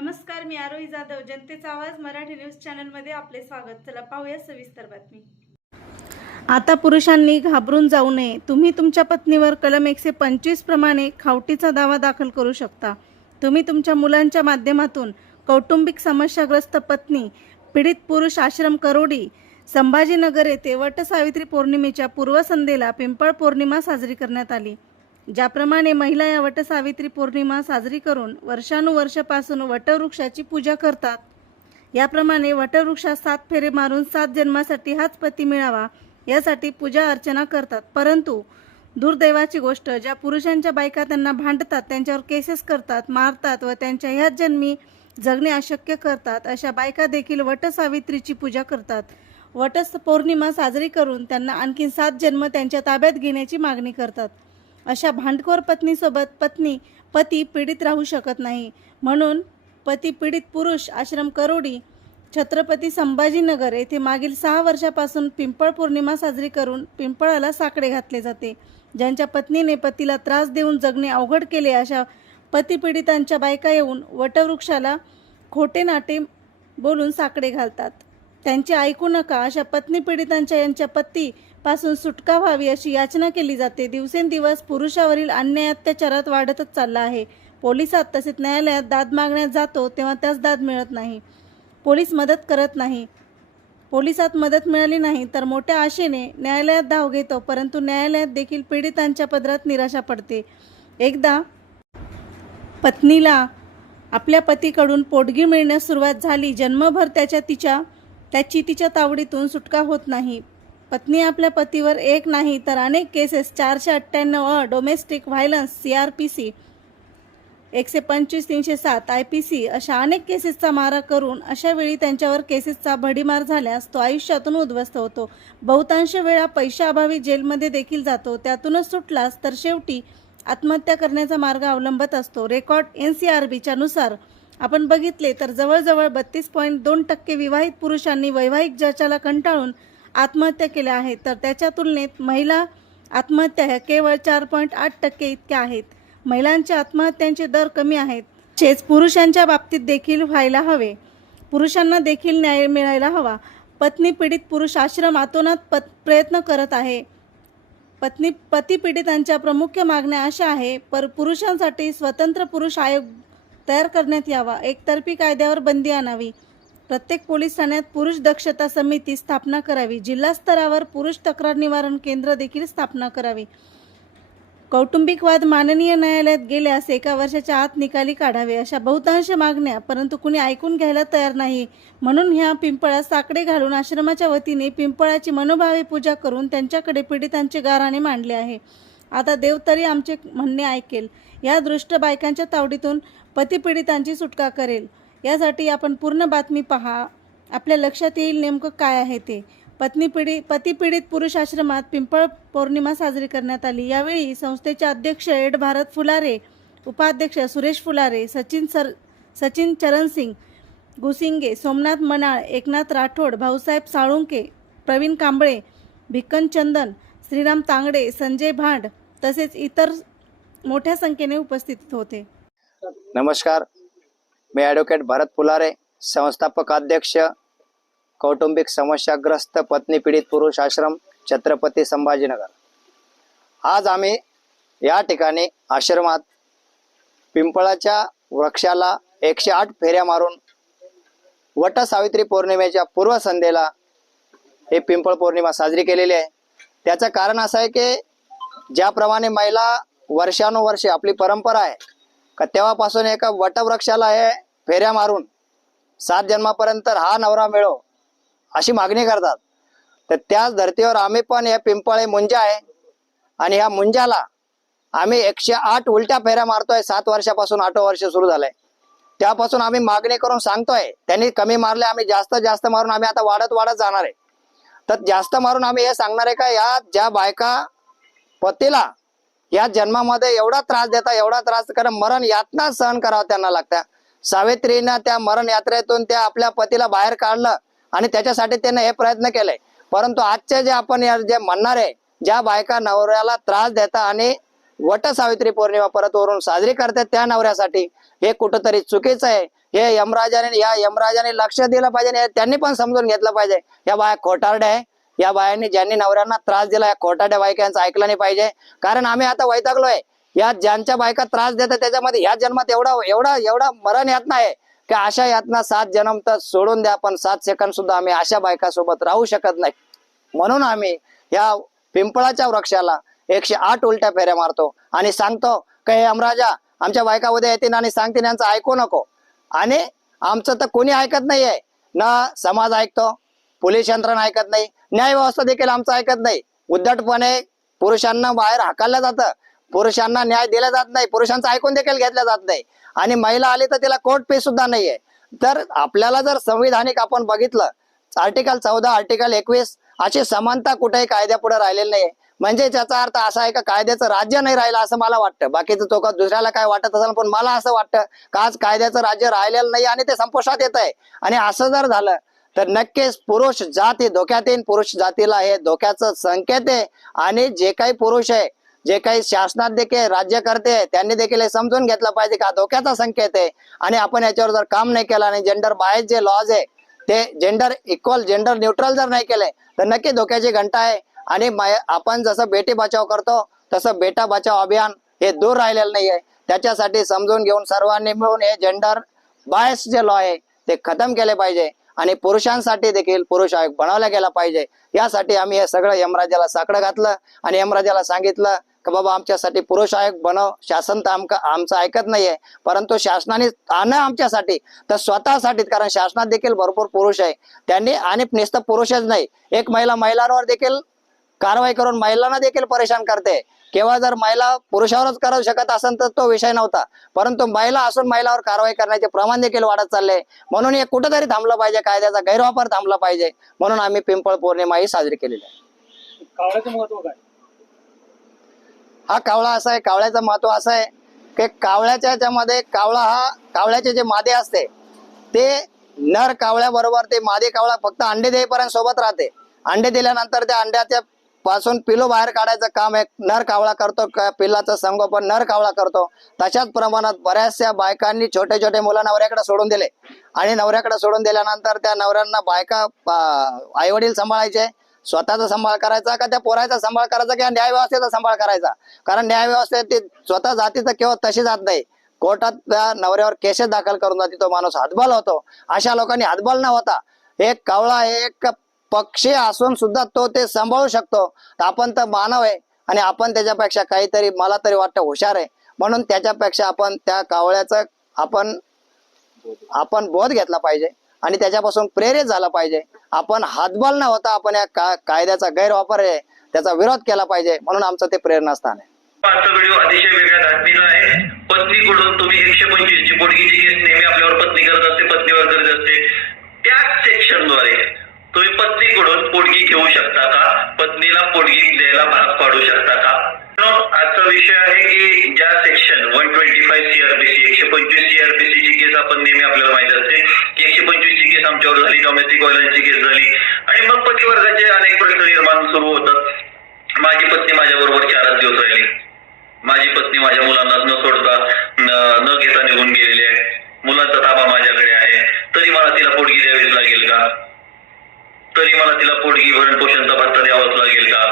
नमस्कार मी आरोही जाधव. जनतेचा आवाज मराठी न्यूज चॅनलमध्ये आपले स्वागत. चला पाहूया सविस्तर बातमी. आता पुरुषांनी घाबरून जाऊ नये. तुम्ही तुमच्या पत्नीवर कलम एकशे पंचवीस प्रमाणे खावटीचा दावा दाखल करू शकता. तुम्ही तुमच्या मुलांच्या माध्यमातून कौटुंबिक समस्याग्रस्त पत्नी पीडित पुरुष आश्रम करोडी संभाजीनगर येथे वटसावित्री पौर्णिमेच्या पूर्वसंध्येला पिंपळ पौर्णिमा साजरी करण्यात आली. ज्याप्रमाणे महिला या वटसावित्री पौर्णिमा साजरी करून वर्षानुवर्षापासून वटवृक्षाची पूजा करतात. याप्रमाणे वटवृक्षात सात फेरे मारून सात जन्मासाठी हाच पती मिळावा यासाठी पूजा अर्चना करतात. परंतु दुर्दैवाची गोष्ट ज्या पुरुषांच्या बायका त्यांना भांडतात त्यांच्यावर केसेस करतात मारतात व त्यांच्या ह्याच जन्मी जगणे अशक्य करतात अशा बायका देखील वटसावित्रीची पूजा करतात. वटस पौर्णिमा साजरी करून त्यांना आणखी सात जन्म त्यांच्या ताब्यात घेण्याची मागणी करतात. अशा भांडखोर पत्नीसोबत पत्नी पती पीडित राहू शकत नाही. म्हणून पती पीडित पुरुष आश्रम करोडी छत्रपती संभाजीनगर येथे मागील सहा वर्षापासून पिंपळ पौर्णिमा साजरी करून पिंपळाला साकडे घातले जाते. ज्यांच्या पत्नीने पतीला त्रास देऊन जगणे अवघड केले अशा पतीपीडितांच्या बायका येऊन वटवृक्षाला खोटे नाटे बोलून साकडे घालतात. त्यांचे ऐकू नका अशा पत्नी पीडितांच्या यांच्या पती पासून सुटका व्हावी अशी याचना केली जाते. दिवसेंदिवस पुरुषावरील अन्याय अत्याचारात वाढतच चालला आहे. पोलिसात तसेच न्यायालयात दाद मागण्यात जातो तेव्हा त्याच दाद मिळत नाही. पोलीस मदत करत नाही. पोलिसात मदत मिळाली नाही तर मोठ्या आशेने न्यायालयात धाव घेतो परंतु न्यायालयात देखील पीडितांच्या पदरात निराशा पडते. एकदा पत्नीला आपल्या पतीकडून पोटगी मिळण्यास सुरुवात झाली. जन्मभर त्याच्या तिच्या त्याची तिच्या तावडीतून सुटका होत नाही. पत्नी आपल्या पतीवर एक नाही तर अनेक केसेस चारशे अठ्ठ्याण्णव A domestic violence C R P C एकशे पंचवीस तीनशे सात आय पी सी अशा अनेक केसेसचा मारा करून अशा वेळी त्यांच्यावर केसेसचा भडीमार झाल्यास तो आयुष्यातून उद्ध्वस्त होतो. बहुतांश वेळा पैशाअभावी जेलमध्ये देखील जातो. त्यातूनच सुटलास तर शेवटी आत्महत्या करण्याचा मार्ग अवलंबत असतो. रेकॉर्ड एन सी आर बीच्या नुसार आपण बघितले तर जवळजवळ बत्तीस पॉईंट दोन टक्के विवाहित पुरुषांनी वैवाहिक जचाला कंटाळून आत्महत्या केल्या आहेत तर त्याच्या तुलनेत महिला आत्महत्या ह्या केवळ चार पॉईंट आठ टक्के इतक्या आहेत. महिलांच्या आत्महत्यांचे दर कमी आहेत. तसेच पुरुषांच्या बाबतीत देखील व्हायला हवे. पुरुषांना देखील न्याय मिळायला हवा. पत्नी पीडित पुरुष आश्रम आतोनात पत प्रयत्न करत आहे. पत्नी पती पीडितांच्या प्रमुख मागण्या अशा आहे पर पुरुषांसाठी स्वतंत्र पुरुष आयोग तयार करण्यात यावा. एकतर्फी कायद्यावर बंदी आणावी. प्रत्येक पोलीस ठाण्यात पुरुष दक्षता समिती स्थापना करावी. जिल्हा स्तरावर पुरुष तक्रार निवारण केंद्र देखील स्थापना करावी. कौटुंबिक वाद माननीय न्यायालयात गेल्यास एका वर्षाच्या आत निकाली काढावे अशा बहुतांश मागण्या परंतु कुणी ऐकून घ्यायला तयार नाही. म्हणून ह्या पिंपळात साकडे घालून आश्रमाच्या वतीने पिंपळाची मनोभावे पूजा करून त्यांच्याकडे पीडितांचे गाराणे मांडले आहे. आता देव तरी आमचे म्हणणे ऐकेल. या दृष्ट बायकांच्या तावडीतून पतीपीडितांची सुटका करेल. यासाठी आपण पूर्ण बातमी पहा. आपल्या लक्षात येईल नेमकं काय आहे ते. पत्नी पिढी पतीपीडित पुरुष आश्रमात पिंपळ पौर्णिमा साजरी करण्यात आली. यावेळी संस्थेचे अध्यक्ष एड. भारत फुलारे उपाध्यक्ष सुरेश फुलारे सचिन सर सचिन चरणसिंग गुसिंगे सोमनाथ मनाळ एकनाथ राठोड भाऊसाहेब साळुंके प्रवीण कांबळे भिक्कन चंदन श्रीराम तांगडे संजय भांड तसेच इतर मोठ्या संख्येने उपस्थित होते. नमस्कार. मी ॲडव्होकेट भरत फुलारे संस्थापक अध्यक्ष कौटुंबिक समस्याग्रस्त पत्नी पीडित पुरुष आश्रम छत्रपती संभाजीनगर. आज आम्ही या ठिकाणी आश्रमात पिंपळाच्या वृक्षाला एकशे आठ फेऱ्या मारून वट सावित्री पौर्णिमेच्या पूर्वसंध्येला हे पिंपळ पौर्णिमा साजरी केलेली आहे. त्याचं कारण असं आहे की ज्याप्रमाणे महिला वर्षानुवर्षे आपली परंपरा आहे का तेव्हापासून एका वटवृक्षाला हे फेऱ्या मारून सात जन्मापर्यंत हा नवरा मिळो अशी मागणी करतात. तर त्याच धर्तीवर आम्ही पण हे पिंपळ हे मुंजा आहे. आणि ह्या मुंजाला आम्ही एकशे आठ उलट्या फेऱ्या मारतोय. सात वर्षापासून आठ वर्ष सुरू झालंय. त्यापासून आम्ही मागणी करून सांगतोय त्यांनी कमी मारले आम्ही जास्त जास्त मारून आम्ही आता वाढत वाढत जाणार आहे. तर जास्त मारून आम्ही हे सांगणार आहे का या ज्या बायका पतीला या जन्मामध्ये एवढा त्रास देता एवढा त्रास कारण मरण यातना सहन करावं त्यांना लागत्या सावित्रीनं त्या मरण यात्रेतून त्या आपल्या पतीला बाहेर काढलं आणि त्याच्यासाठी त्यानं हे प्रयत्न केले. परंतु आजचे जे आपण जे म्हणणार आहे ज्या बायका नवऱ्याला त्रास देता आणि वट सावित्री पौर्णिमा परत वरून साजरी करतात त्या नवऱ्यासाठी हे कुठंतरी चुकीचं आहे. हे यमराजाने या यमराजाने लक्ष दिलं पाहिजे त्यांनी पण समजून घेतलं पाहिजे. या बाया खोटारड्या आहे. या बायांनी ज्यांनी नवऱ्यांना त्रास दिला या खोटाड्या बायकांचं ऐकलं नाही पाहिजे. कारण आम्ही आता वैतागलोय. या ज्यांच्या बायका त्रास देतात त्याच्यामध्ये ह्या जन्मात एवढा एवढा एवढा मरण यातना आहे की अशा यातना सात जन्म तर सोडून द्या पण सात सेकंद सुद्धा आम्ही अशा बायकासोबत राहू शकत नाही. म्हणून आम्ही या पिंपळाच्या वृक्षाला एकशे आठ उलट्या फेऱ्या मारतो आणि सांगतो की हे अमराजा आमच्या बायका उद्या येतील आणि सांगतील यांचं ऐकू नको. आणि आमचं तर कोणी ऐकत नाहीये. ना समाज ऐकतो पोलीस यंत्रणा ऐकत नाही न्याय व्यवस्था देखील आमचं ऐकत नाही. उद्धटपणे पुरुषांना बाहेर हाकललं जातं. पुरुषांना न्याय दिला जात नाही. पुरुषांचं ऐकून देखील घेतलं जात नाही. आणि महिला आली तर तिला कोर्ट फी सुद्धा नाहीये. तर आपल्याला जर संविधानिक आपण बघितलं आर्टिकल चौदा आर्टिकल एकवीस अशी समानता कुठेही कायद्यापुढे राहिलेली नाहीये. म्हणजे त्याचा अर्थ असा आहे का कायद्याचं राज्य नाही राहिलं असं मला वाटतं. बाकीचं तो का दुसऱ्याला काय वाटत असेल पण मला असं वाटतं का आज कायद्याचं राज्य राहिलेलं नाही आणि ते संपुष्टात येत आहे. आणि असं जर झालं तर नक्कीच पुरुष जात धोक्यात येईल पुरुष जातीला हे धोक्याचं संकेत आहे. आणि जे काही पुरुष आहे जे काही शासनात देखील राज्यकर्ते त्यांनी देखील हे समजून घेतलं पाहिजे का? धोक्याचा संकेत आहे. आणि आपण याच्यावर जर काम नाही केलं आणि जेंडर बाहेर जे लॉज आहे ते जेंडर इक्वल जेंडर न्यूट्रल जर नाही केले तर नक्की धोक्याची घंटा आहे. आणि आपण जसं बेटी बचाव करतो तसं बेटा बचाव अभियान हे दूर राहिलेलं नाहीये. त्याच्यासाठी समजून घेऊन सर्वांनी मिळून हे जेंडर बायस जे लॉ आहे ते खतम केले पाहिजे. आणि पुरुषांसाठी देखील पुरुष आयोग बनवला गेला पाहिजे. यासाठी आम्ही हे सगळं यमराजाला साकडं घातलं आणि यमराजाला सांगितलं की बाबा आमच्यासाठी पुरुष आयोग बनव. शासन तर आमका आमचं ऐकत नाहीये. परंतु शासनाने आणं आमच्यासाठी तर स्वतःसाठी कारण शासनात देखील भरपूर पुरुष आहे. त्यांनी आणि नुसतं पुरुषच नाही एक महिला महिलांवर देखील कारवाई करून महिलांना देखील परेशान करते. केव्हा जर महिला पुरुषावरच करू शकत असेल तर तो विषय नव्हता. परंतु महिला असून महिलावर कारवाई करण्याचे प्रमाण देखील वाढत चालले. म्हणून हे कुठेतरी थांबलं पाहिजे कायद्याचा गैरवापर थांबला पाहिजे. म्हणून आम्ही पिंपळ पौर्णिमा ही साजरी केलेली आहे. कावळ्याचं महत्त्व काय? हा कावळा असा आहे कावळ्याचं महत्त्व असं आहे की कावळ्याच्या याच्यामध्ये कावळा हा कावळ्याचे जे मादे असते ते नर कावळ्या बरोबर ते मादे कावळा फक्त अंडे देईपर्यंत सोबत राहते. अंडे दिल्यानंतर त्या अंड्याच्या पासून पिलो बाहेर काढायचं काम एक नर कावळा करतो पिल्लाचं संगोपन नर कावळा करतो. तशाच प्रमाणात बऱ्याचशा बायकांनी छोटे छोटे मुलं नवऱ्याकडे सोडून दिले. आणि नवऱ्याकडे सोडून दिल्यानंतर त्या नवऱ्यांना बायका आई वडील सांभाळायचे. स्वतःचा सांभाळ करायचा का त्या पोराचा सांभाळ करायचा किंवा न्याय व्यवस्थेचा सांभाळ करायचा? कारण न्याय व्यवस्थेत स्वतः जाती तर केवळ तशी जात नाही. कोर्टात त्या नवऱ्यावर केसेस दाखल करून जाते तो माणूस हातबल होतो. अशा लोकांनी हातबल न होता एक कावळा एक पक्षी असून सुद्धा तो ते सांभाळू शकतो. तर आपण तर मानव आहे आणि आपण त्याच्यापेक्षा काहीतरी मला तरी वाटतं हुशार आहे. म्हणून त्याच्यापेक्षा आपण त्या कावळ्याचं आपण आपण बोध घेतला पाहिजे आणि त्याच्यापासून प्रेरित झाला पाहिजे. आपण हातबल न होता आपण या का- कायद्याचा गैरवापर आहे त्याचा विरोध केला पाहिजे. म्हणून आमचं ते प्रेरणास्थान आहे. आजचा व्हिडिओ अतिशय वेगळ्या धाटणीचा आहे. पत्नीकडून तुम्ही एकशे पंचवीस पोटगीची केस नेहमी आपल्यावर पत्नी करत असते पत्नीवर करत असते. त्याच सेक्शनद्वारे तुम्ही पत्नीकडून पोटगी घेऊ शकता का? पत्नीला पोटगी द्यायला भाग पाडू शकता का? आजचा विषय आहे की ज्या section one twenty five CRPC एकशे पंचवीस सीआरपीसी ची केस आपण नेहमी आपल्याला माहीत असते. की एकशे पंचवीस ची केस आमच्यावर झाली डोमेस्टिक व्हायलन्सची केस झाली. आणि मग पतिवर्गाचे अनेक प्रश्न निर्माण सुरू होतात. माझी पत्नी माझ्याबरोबर चारच दिवस राहिली. माझी पत्नी माझ्या मुलांना न सोडता न न घेता निघून गेलेली आहे. मुलांचा ताबा माझ्याकडे आहे. तरी मला तिला पोटगी द्यावीच लागेल का? तरी मला तिला पोटगी भरण पोषणचा भत्ता द्यावाच लागेल का?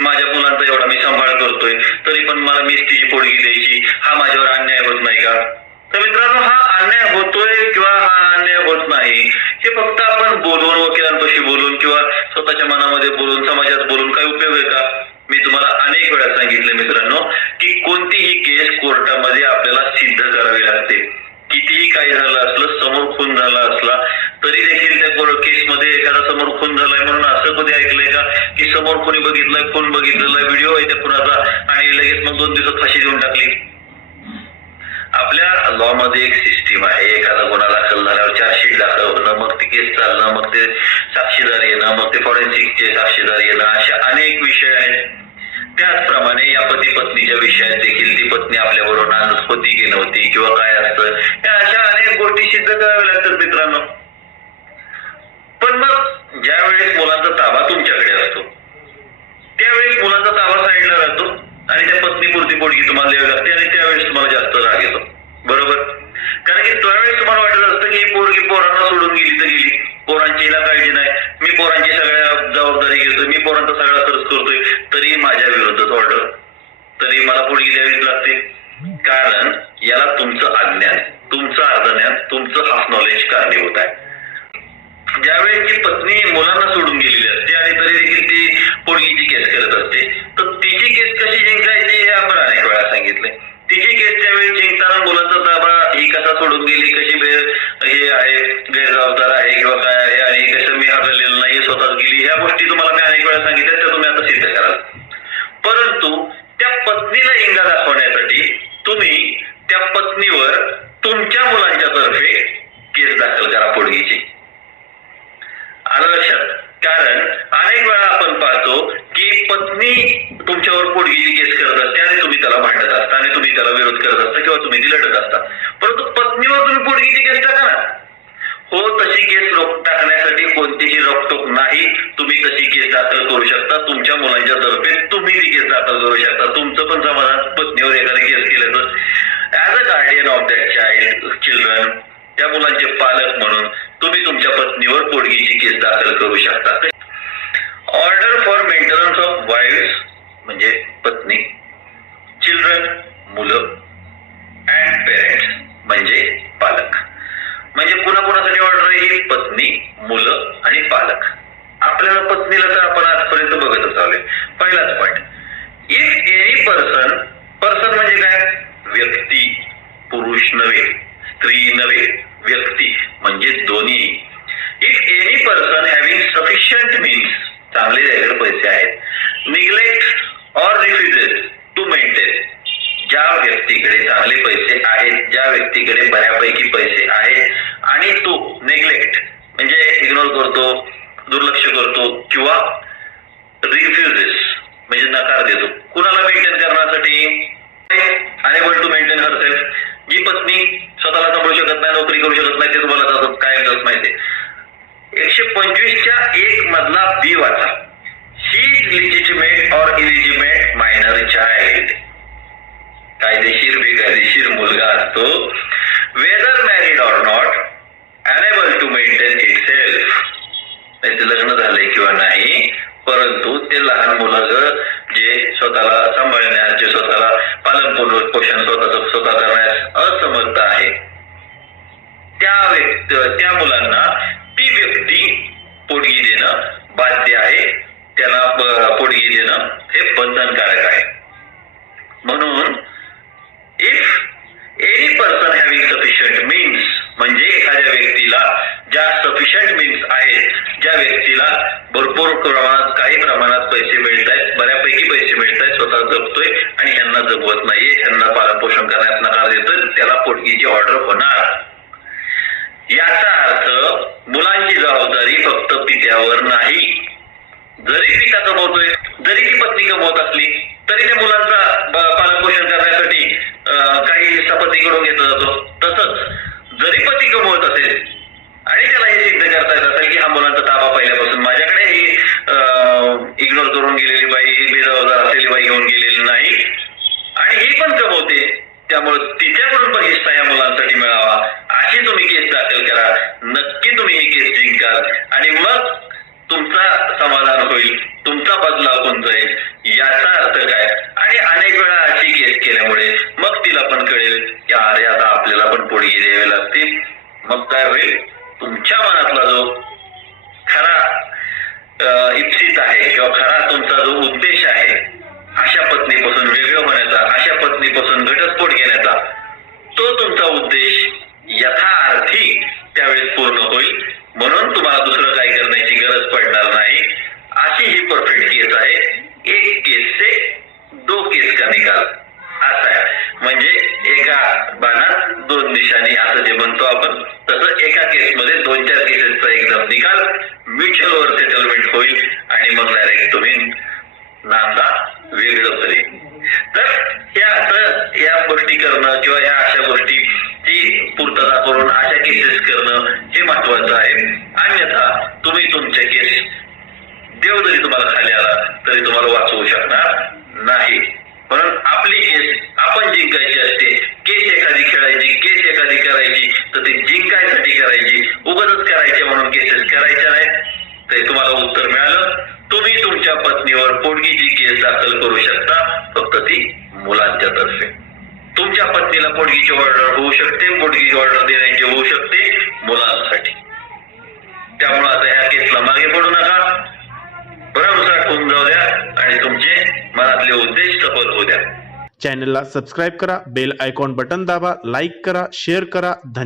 माझ्या मुलांचा एवढा मी सांभाळ करतोय तरी पण मला मीच तिची पोटगी द्यायची हा माझ्यावर अन्याय होत नाही का? तर मित्रांनो हा अन्याय होतोय किंवा हा अन्याय होत नाही हे फक्त आपण बोलून वकिलांपाशी बोलून किंवा स्वतःच्या मनामध्ये बोलून समाजात बोलून काही उपयोग आहे का? मी तुम्हाला अनेक मध्ये ऐकलंय का? की समोर कोणी बघितलंय कोण बघितलेला व्हिडिओ आहे त्या कुणाचा? आणि लगेच मग दोन दिवसात फाशी देऊन टाकली. आपल्या लॉ मध्ये एक सिस्टीम आहे. एखादा गुन्हा दाखल झाल्यावर चार्जशीट दाखल होणं मग ते केस चालणं मग ते साक्षीदार येणं मग ते फॉरेन्सिकचे साक्षीदार येणं अशा अनेक विषय आहेत. त्याचप्रमाणे या पती पत्नीच्या विषयात देखील ती पत्नी आपल्या बरोबर होती की नव्हती किंवा काय असतं या अशा अनेक गोष्टी सिद्ध कराव्या लागतात मित्रांनो. पण मग ज्या वेळेस मुलांचा ताबा तुमच्याकडे असतो. त्यावेळेस मुलांचा ताबा साईडला राहतो आणि त्या पत्नीपुरती पोटगी तुम्हाला द्यावी लागते आणि त्यावेळेस तुम्हाला जास्त राग येतो. बरोबर? कारण की त्यावेळेस तुम्हाला वाटत असतं की पोरगी पोरांना सोडून गेली तर गेली. पोरांची हिला काळजी नाही. मी पोरांची सगळ्या जबाबदारी घेतोय. मी पोरांचा सगळा खर्च करतोय. तरी माझ्या विरुद्धच ऑर्डर तरी मला पोरगी द्यावीच लागते. कारण याला तुमचं अज्ञान तुमचं अर्धज्ञान तुमचं हाफ नॉलेज कारणीभूत आहे. ज्यावेळी ती पत्नी मुलांना सोडून गेलेली असते आणि तरी देखील ती पोरगीची केस करत असते तर तिची केस कशी जिंकायची हे आपण अनेक वेळा सांगितले. तिची केस त्यावेळी जिंकताना मुलांचा ताबा ही कसा सोडून गेली कशी हे आहे गैरजबाबदार आहे किंवा काय आहे आणि कसं मी हरलेलं नाही स्वतःच गेली ह्या गोष्टी तुम्हाला मी अनेक वेळा सांगितल्या त्या तुम्ही आता सिद्ध कराल. परंतु त्या पत्नीला इंगा दाखवण्यासाठी तुम्ही त्या पत्नीवर तुमच्या मुलांच्या तर्फे केस दाखल करा पोडगीची आलं लक्षात कारण अनेक वेळा आपण पाहतो की पत्नी तुमच्यावर पोडगीची केस करत असते आणि तुम्ही त्याला भांडत असता आणि तुम्ही त्याला विरोध करत असता किंवा तुम्ही ती लढत असता. परंतु पत्नीवर तुम्ही पोडगीची केस टाका ना हो तशी केस रोख टाकण्यासाठी कोणतीही रोकटोक नाही. तुम्ही तशी केस दाखल करू शकता. तुमच्या मुलांच्या तर्फे तुम्ही ती केस दाखल करू शकता. तुमचं पण समाधान पत्नीवर एखादी केस केलं तर. As a guardian of that child children त्या मुलांचे पालक म्हणून तुम्ही तुमच्या पत्नीवर पोटगीची केस दाखल करू शकता. Order for maintenance of wife म्हणजे पत्नी चिल्ड्रन मुलं अँड पेरेंट्स म्हणजे पालक. म्हणजे पुन्हा कुणासाठी ऑर्डर ही? पत्नी मुलं आणि पालक. आपल्याला पत्नीला तर आपण आजपर्यंत बघतच आलोय. पहिलाच point if any person person म्हणजे काय? व्यक्ती पुरुष नव्हे स्त्री नव्हे व्यक्ती म्हणजे दोन्ही. If any person having sufficient means चांगले त्याच्याकडे पैसे आहेत neglect or refuses to maintain ज्या व्यक्तीकडे चांगले पैसे आहेत ज्या व्यक्तीकडे बऱ्यापैकी पैसे आहेत आणि तो नेग्लेक्ट म्हणजे इग्नोर करतो दुर्लक्ष करतो किंवा रिफ्युजेस म्हणजे नकार देतो. कुणाला मेंटेन करण्यासाठी? अनेबल टू मेंटेन हरसेल्फ जी पत्नी स्वतःला सांभाळू शकत नाही नोकरी करू शकत नाही ते तुम्हाला जातात काय करत माहिती एकशे पंचवीसच्या एक मधला बी वाचा. ही legitimate or illegitimate minor child कायदेशीर बेकायदेशीर मुलगा असतो. Whether married or not unable to maintain itself आहेत व्यक्तीला भरपूर प्रमाणात काही प्रमाणात पैसे मिळत आहेत बऱ्यापैकी पैसे मिळत आहेत स्वतः जपतोय आणि यांना जगवत नाहीये. यांना पालन पोषण करण्यास नकार देतोय. त्याला पोटगीची ऑर्डर होणार. याचा अर्थ मुलांची जबाबदारी फक्त पित्यावर नाही. जरी पिता कमवतोय जरी ती पत्नी कमवत असली तरी त्या मुलांचा पालन पालनपोषण करण्यासाठी अं, काही पतीकडून घेतला जातो. तसंच जरी पती कमवत असेल आणि त्याला हे सिद्ध करता येत असेल की हा मुलांचा ताबा पहिल्यापासून माझ्याकडे ही इग्नोर करून गेलेली बाई ही बेजबाबदार असलेली बाई घेऊन गेलेली नाही. आणि ही पण कमवते त्यामुळे तिच्याकडून पण हिस्सा या मुलांसाठी मिळावा. अशी तुम्ही केस दाखल करा. नक्की तुम्ही ही केस जिंकाल आणि मग तुमचा समाधान होईल. तुमचा बदलाव होऊन जाईल. याचा अर्थ काय? आणि अनेक वेळा अशी केस केल्यामुळे मग तिला पण कळेल की अरे आता आपल्याला पण पोळी द्यावी लागतील मग काय होईल? तुमच्या मनातला जो खरा इच्छित आहे किंवा खरा तुमचा जो उद्देश आहे अशा पत्नीपासून वेगळं होण्याचा अशा पत्नीपासून घटस्फोट घेण्याचा तो तुमचा उद्देश यथार्थी त्यावेळेस पूर्ण होईल. म्हणून तुम्हाला दुसरं काही करण्याची गरज पडणार नाही. अशी ही परफेक्ट केस आहे. एक केस से दो केस का निकाल. असं आहे. म्हणजे एका बाणात दोन निशाणी असं जे म्हणतो आपण तसं एका केसमध्ये दोन चार केसेसचा एकदम निकाल म्युच्युअल वर सेटलमेंट होईल आणि मग डायरेक्ट तुम्ही नांदा वेगळं करेल तर हे असं या गोष्टी करणं किंवा या अशा गोष्टी ची पूर्तता करून अशा केसेस करणं हे महत्वाचं आहे अन्यथा तुम्ही तुमचे केस देव जरी तुम्हाला खाली आला तरी तुम्हाला वाचवू शकणार नाही म्हणून आपली केस आपण जिंकायची असते केस एखादी खेळायची केस एखादी करायची तर ती जिंकायसाठी करायची करायची म्हणून केसेस करायच्या नाही ते तुम्हाला उत्तर मिळालं. तुम्ही तुमच्या पत्नीवर पोटगीची केस दाखल करू शकता. फक्त ती मुलांच्या तर्फे. तुमच्या पत्नीला पोटगीची ऑर्डर होऊ शकते. पोटगीची ऑर्डर देण्याची होऊ शकते मुलांसाठी. त्यामुळे आता ह्या केसला मागे पडू नका. भरमसाठ होऊन जाऊ द्या आणि तुमचे मनातले उद्देश सफल होऊ द्या. चॅनलला सबस्क्राईब करा बेल आयकॉन बटन दाबा लाईक करा शेअर करा. धन्यवाद.